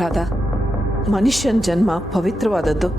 ರಾಧಾ, ಮನುಷ್ಯನ ಜನ್ಮ ಪವಿತ್ರವಾದದ್ದು.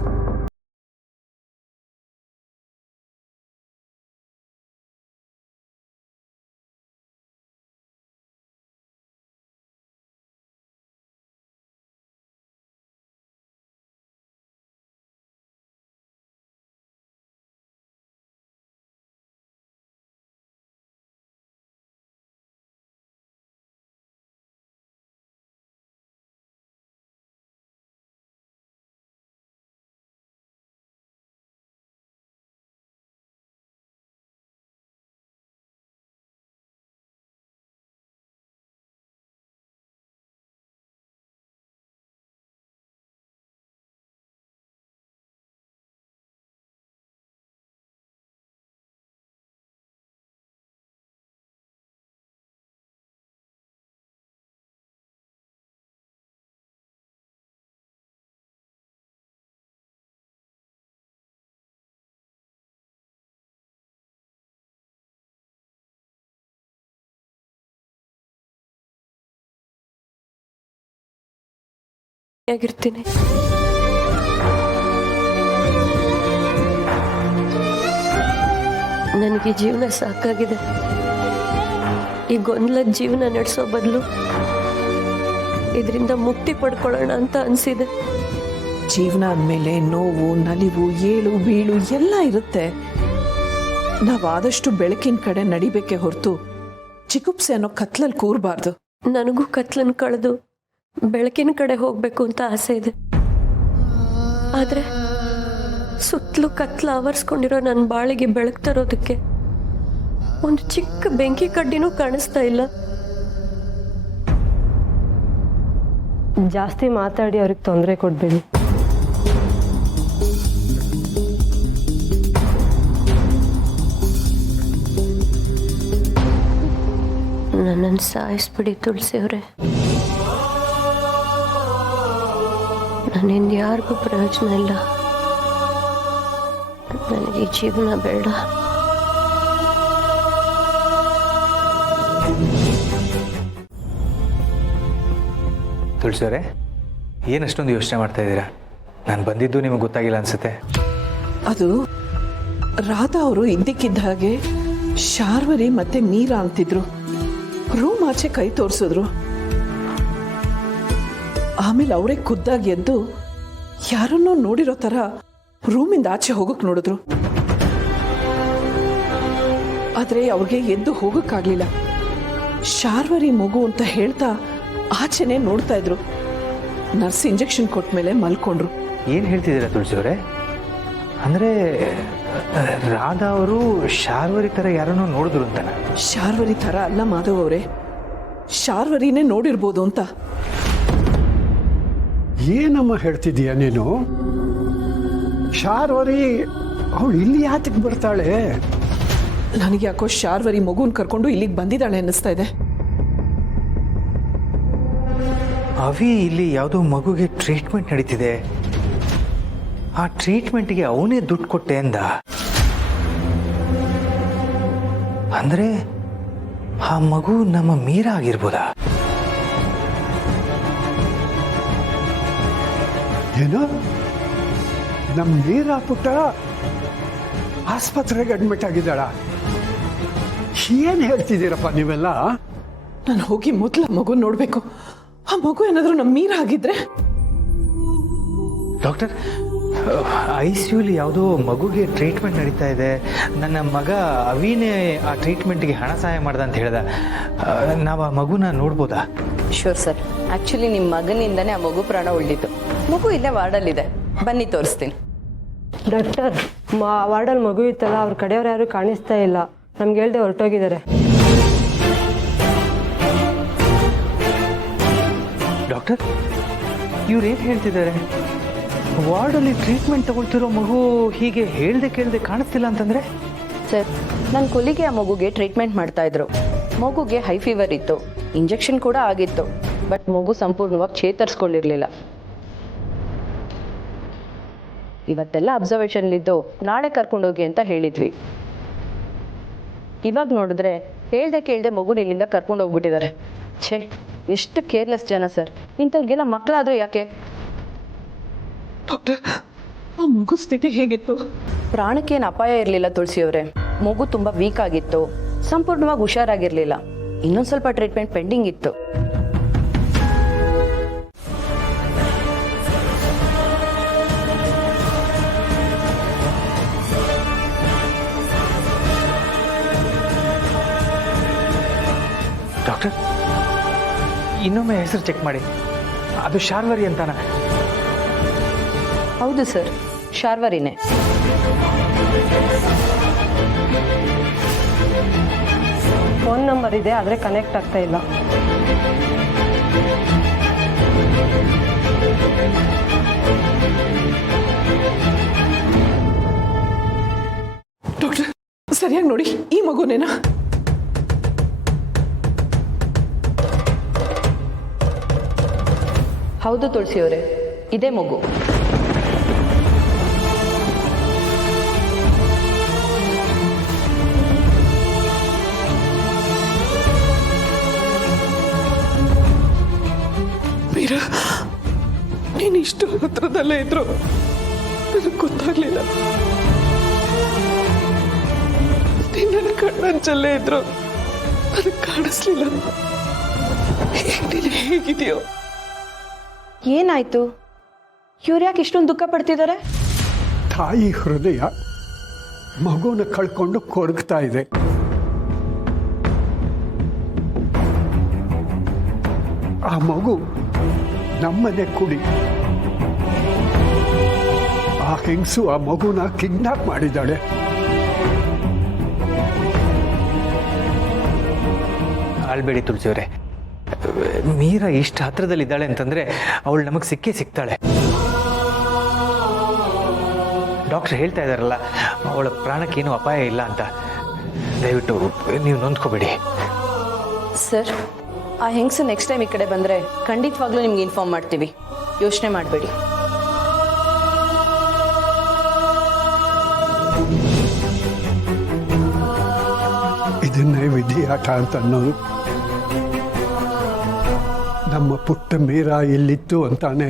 ಆಗಿರ್ತೀನಿ. ನನಗೆ ಜೀವನ ಸಾಕಾಗಿದೆ. ಈ ಗೊಂದಲದ ಜೀವನ ನಡೆಸೋ ಬದಲು ಇದರಿಂದ ಮುಕ್ತಿ ಪಡ್ಕೊಳ್ಳೋಣ ಅಂತ ಅನಿಸಿದೆ. ಜೀವನ ಅಂದಮೇಲೆ ನೋವು, ನಲಿವು, ಏಳು ಬೀಳು ಎಲ್ಲ ಇರುತ್ತೆ. ನಾವಾದಷ್ಟು ಬೆಳಕಿನ ಕಡೆ ನಡಿಬೇಕೆ ಹೊರತು ಚಿಗುಪ್ಸೆ ಅನ್ನೋ ಕತ್ಲಲ್ಲಿ ಕೂರಬಾರ್ದು. ನನಗೂ ಕತ್ಲನ್ನು ಕಳೆದು ಬೆಳಕಿನ ಕಡೆ ಹೋಗ್ಬೇಕು ಅಂತ ಆಸೆ ಇದೆ. ಆದ್ರೆ ಸುತ್ತಲೂ ಕತ್ಲ ಆವರಿಸ್ಕೊಂಡಿರೋ ನನ್ನ ಬಾಳಿಗೆ ಬೆಳಕು ತರೋದಕ್ಕೆ ಒಂದು ಚಿಕ್ಕ ಬೆಂಕಿ ಕಡ್ಡಿನೂ ಕಾಣಿಸ್ತಾ ಇಲ್ಲ. ಜಾಸ್ತಿ ಮಾತಾಡಿ ಅವ್ರಿಗೆ ತೊಂದರೆ ಕೊಡಬೇಡಿ. ನನ್ನನ್ನು ಸಾಯಿಸ್ಬಿಡಿ ತುಳಸಿ ಅವರೇ. ನನ್ನಿಂದ ಯಾರಿಗೂ ಪ್ರಯೋಜನ ಇಲ್ಲ. ನನಗೆ ಈ ಜೀವನ ಬೇಡ. ತುಳಸಿಯವರೇ, ಏನಷ್ಟೊಂದು ಯೋಚನೆ ಮಾಡ್ತಾ ಇದ್ದೀರಾ? ನಾನು ಬಂದಿದ್ದು ನಿಮಗೆ ಗೊತ್ತಾಗಿಲ್ಲ ಅನ್ಸುತ್ತೆ. ಅದು ರಾಧಾ ಅವರು ಇದ್ದಕ್ಕಿದ್ದ ಹಾಗೆ ಶಾರ್ವರಿ ಮತ್ತೆ ಮೀರಾ ಅಂತಿದ್ರು. ರೂಮ್ ಆಚೆ ಕೈ ತೋರಿಸಿದ್ರು. ಆಮೇಲೆ ಅವರೇ ಖುದ್ದಾಗಿ ಎದ್ದು ಯಾರನ್ನೋ ನೋಡಿರೋ ಥರ ರೂಮಿಂದ ಆಚೆ ಹೋಗಕ್ಕೆ ನೋಡಿದ್ರು. ಆದರೆ ಅವ್ರಿಗೆ ಎದ್ದು ಹೋಗಕ್ಕಾಗ್ಲಿಲ್ಲ. ಶಾರ್ವರಿ ಮಗು ಅಂತ ಹೇಳ್ತಾ ಆಚೆನೆ ನೋಡ್ತಾ ಇದ್ರು. ನರ್ಸ್ ಇಂಜೆಕ್ಷನ್ ಕೊಟ್ಟ ಮೇಲೆ ಮಲ್ಕೊಂಡ್ರು. ಏನು ಹೇಳ್ತಿದ್ದೀರಾ ತುಳಸಿಯವರೇ? ಅಂದರೆ ರಾಧಾ ಅವರು ಶಾರ್ವರಿ ಥರ ಯಾರನ್ನೋ ನೋಡಿದ್ರು ಅಂತ? ಶಾರ್ವರಿ ಥರ ಅಲ್ಲ ಮಾಧವ್ ಅವರೇ, ಶಾರ್ವರಿನೇ ನೋಡಿರ್ಬೋದು ಅಂತ. ಏನಮ್ಮ ಹೇಳ್ತಿದ್ದೀಯ ನೀನು? ಶಾರ್ವರಿ ಅವಳು ಇಲ್ಲಿ ಯಾತಕ್ಕೆ ಬರ್ತಾಳೆ? ನನಗೆ ಯಾಕೋ ಶಾರ್ವರಿ ಮಗುನ್ ಕರ್ಕೊಂಡು ಇಲ್ಲಿಗೆ ಬಂದಿದ್ದಾಳೆ ಅನ್ನಿಸ್ತಾ ಇದೆ. ಅವಿ ಇಲ್ಲಿ ಯಾವುದೋ ಮಗುಗೆ ಟ್ರೀಟ್ಮೆಂಟ್ ನಡೀತಿದೆ. ಆ ಟ್ರೀಟ್ಮೆಂಟ್ಗೆ ಅವನೇ ದುಡ್ಡು ಕೊಟ್ಟೆ ಅಂದ. ಅಂದ್ರೆ ಆ ಮಗು ನಮ್ಮ ಮೀರಾ ಆಗಿರ್ಬೋದಾ? ಏನು, ನಮ್ಮ ಮೀರಾ ಪುಟ್ಟ ಆಸ್ಪತ್ರೆಗೆ ಅಡ್ಮಿಟ್ ಆಗಿದ್ದಾಳ? ಏನ್ ಹೇಳ್ತಿದ್ದೀರಪ್ಪ ನೀವೆಲ್ಲ? ನಾನು ಹೋಗಿ ಮೊದಲ ಮಗು ನೋಡ್ಬೇಕು. ಆ ಮಗು ಏನಾದರೂ ನಮ್ಮ ಮೀರಾ ಆಗಿದ್ರೆ? ಡಾಕ್ಟರ್, ICUಲಿ ಯಾವುದೋ ಮಗುಗೆ ಟ್ರೀಟ್ಮೆಂಟ್ ನಡೀತಾ ಇದೆ. ನನ್ನ ಮಗ ಅವಿನೇ ಆ ಟ್ರೀಟ್ಮೆಂಟ್ಗೆ ಹಣ ಸಹಾಯ ಮಾಡ್ದ ಅಂತ ಹೇಳ್ದ. ನಾವು ಆ ಮಗುನ ನೋಡ್ಬೋದಾ? ಶೋರ್ ಸರ್, ಆ್ಯಕ್ಚುಲಿ ನಿಮ್ಮ ಮಗನಿಂದನೇ ಆ ಮಗು ಪ್ರಾಣ ಉಳಿದಿತ್ತು. ಮಗು ಇಲ್ಲೇ ವಾರ್ಡಲ್ಲಿದೆ, ಬನ್ನಿ ತೋರಿಸ್ತೀನಿ. ಡಾಕ್ಟರ್, ವಾರ್ಡಲ್ಲಿ ಮಗು ಇತ್ತಲ್ಲ, ಅವ್ರ ಕಡೆಯವ್ರು ಯಾರು ಕಾಣಿಸ್ತಾ ಇಲ್ಲ. ನಮ್ಗೆ ಹೇಳ್ದೆ ಹೊರಟೋಗಿದ್ದಾರೆ. ಡಾಕ್ಟರ್, ಇವ್ರೇನು ಹೇಳ್ತಿದ್ದಾರೆ? ವಾರ್ಡಲ್ಲಿ ಟ್ರೀಟ್ಮೆಂಟ್ ತಗೊಳ್ತಿರೋ ಮಗು ಹೀಗೆ ಹೇಳ್ದೆ ಕೇಳದೆ ಕಾಣಿಸ್ತಿಲ್ಲ ಅಂತಂದ್ರೆ? ಸರ್, ನನ್ನ ಕೊಲಿಗೆ ಆ ಮಗುಗೆ ಟ್ರೀಟ್ಮೆಂಟ್ ಮಾಡ್ತಾ ಇದ್ರು. ಮಗುಗೆ ಹೈ ಫೀವರ್ ಇತ್ತು, ಇಂಜೆಕ್ಷನ್ ಕೂಡ ಆಗಿತ್ತು. ಬಟ್ ಮಗು ಸಂಪೂರ್ಣವಾಗಿ ಚೇತರಿಸ್ಕೊಂಡಿರಲಿಲ್ಲ. ಇವತ್ತೆಲ್ಲ ಅಬ್ಸರ್ವೇಷನ್ಲಿದ್ದು ನಾಳೆ ಕರ್ಕೊಂಡೋಗಿ ಅಂತ ಹೇಳಿದ್ವಿ. ಇವಾಗ ನೋಡಿದ್ರೆ ಹೇಳ್ದೆ ಕೇಳ್ದೆ ಮಗುನ ಇಲ್ಲಿಂದ ಕರ್ಕೊಂಡು ಹೋಗ್ಬಿಟ್ಟಿದ್ದಾರೆ. ಛೇ, ಎಷ್ಟು ಕೇರ್ಲೆಸ್ ಜನ ಸರ್. ಇಂಥವ್ರಿಗೆಲ್ಲ ಮಕ್ಕಳಾದ್ರೂ ಯಾಕೆ? ಡಾಕ್ಟರ್, ಆ ಮಗು ಸ್ಥಿತಿ ಹೇಗಿತ್ತು? ಪ್ರಾಣಕ್ಕೇನು ಅಪಾಯ ಇರಲಿಲ್ಲ ತುಳಸಿಯವರೇ. ಮಗು ತುಂಬ ವೀಕ್ ಆಗಿತ್ತು, ಸಂಪೂರ್ಣವಾಗಿ ಹುಷಾರಾಗಿರ್ಲಿಲ್ಲ. ಇನ್ನೊಂದು ಸ್ವಲ್ಪ ಟ್ರೀಟ್ಮೆಂಟ್ ಪೆಂಡಿಂಗ್ ಇತ್ತು. ಡಾಕ್ಟರ್, ಇನ್ನೊಮ್ಮೆ ಹೆಸರು ಚೆಕ್ ಮಾಡಿ. ಅದು ಶಾರ್ವರಿ ಅಂತಾನ? ಹೌದು ಸರ್, ಶಾರ್ವರಿನೇ. ಫೋನ್ ನಂಬರ್ ಇದೆ, ಆದರೆ ಕನೆಕ್ಟ್ ಆಗ್ತಾ ಇಲ್ಲ. ಡಾಕ್ಟರ್, ಸರಿಯಾಗಿ ನೋಡಿ, ಈ ಮಗುನೇನಾ? ಹೌದು ತುಳಸಿಯವರೇ, ಇದೇ ಮಗು. ಮೀರಾ, ನೀನು ಇಷ್ಟು ಹತ್ರದಲ್ಲೇ ಇದ್ರು ನನಗೆ ಗೊತ್ತಾಗ್ಲಿಲ್ಲ. ನೀನು ನನ್ನ ಕಣ್ಣಂಚಲ್ಲೇ ಇದ್ರು ನನಗೆ ಕಾಣಿಸ್ಲಿಲ್ಲ. ನೀನು ಹೇಗಿದೆಯೋ? ಏನಾಯ್ತು? ಇವ್ರು ಯಾಕೆ ಇಷ್ಟೊಂದು ದುಃಖ ಪಡ್ತಿದ್ದಾರೆ? ತಾಯಿ ಹೃದಯ ಮಗುನ ಕಳ್ಕೊಂಡು ಕೊರಗ್ತಾ ಇದೆ. ಆ ಮಗು ನಮ್ಮನೆ ಕುಡಿ. ಆ ಹೆಂಗಸು ಆ ಮಗುನ ಕಿಡ್ನಾಪ್ ಮಾಡಿದ್ದಾಳೆ. ಆಳ್ಬೇಡಿ ತುಳಸಿಯವರೇ, ಮೀರಾ ಇಷ್ಟು ಹತ್ರದಲ್ಲಿದ್ದಾಳೆ ಅಂತಂದರೆ ಅವಳು ನಮಗೆ ಸಿಕ್ಕೇ ಸಿಗ್ತಾಳೆ. ಡಾಕ್ಟರ್ ಹೇಳ್ತಾ ಇದ್ದಾರಲ್ಲ, ಅವಳ ಪ್ರಾಣಕ್ಕೇನು ಅಪಾಯ ಇಲ್ಲ ಅಂತ. ದಯವಿಟ್ಟು ನೀವು ನೊಂದ್ಕೋಬೇಡಿ. ಸರ್, ಆ ಹೆಂಗಸು ನೆಕ್ಸ್ಟ್ ಟೈಮ್ ಈ ಕಡೆ ಬಂದರೆ ಖಂಡಿತವಾಗ್ಲೂ ನಿಮ್ಗೆ ಇನ್ಫಾರ್ಮ್ ಮಾಡ್ತೀವಿ. ಯೋಚನೆ ಮಾಡಬೇಡಿ. ಇದನ್ನೇ ವಿಧಿಯಾಟ ಅಂತ ಅನ್ನೋದು. ನಮ್ಮ ಪುಟ್ಟ ಮೀರಾ ಎಲ್ಲಿತ್ತು ಅಂತಾನೆ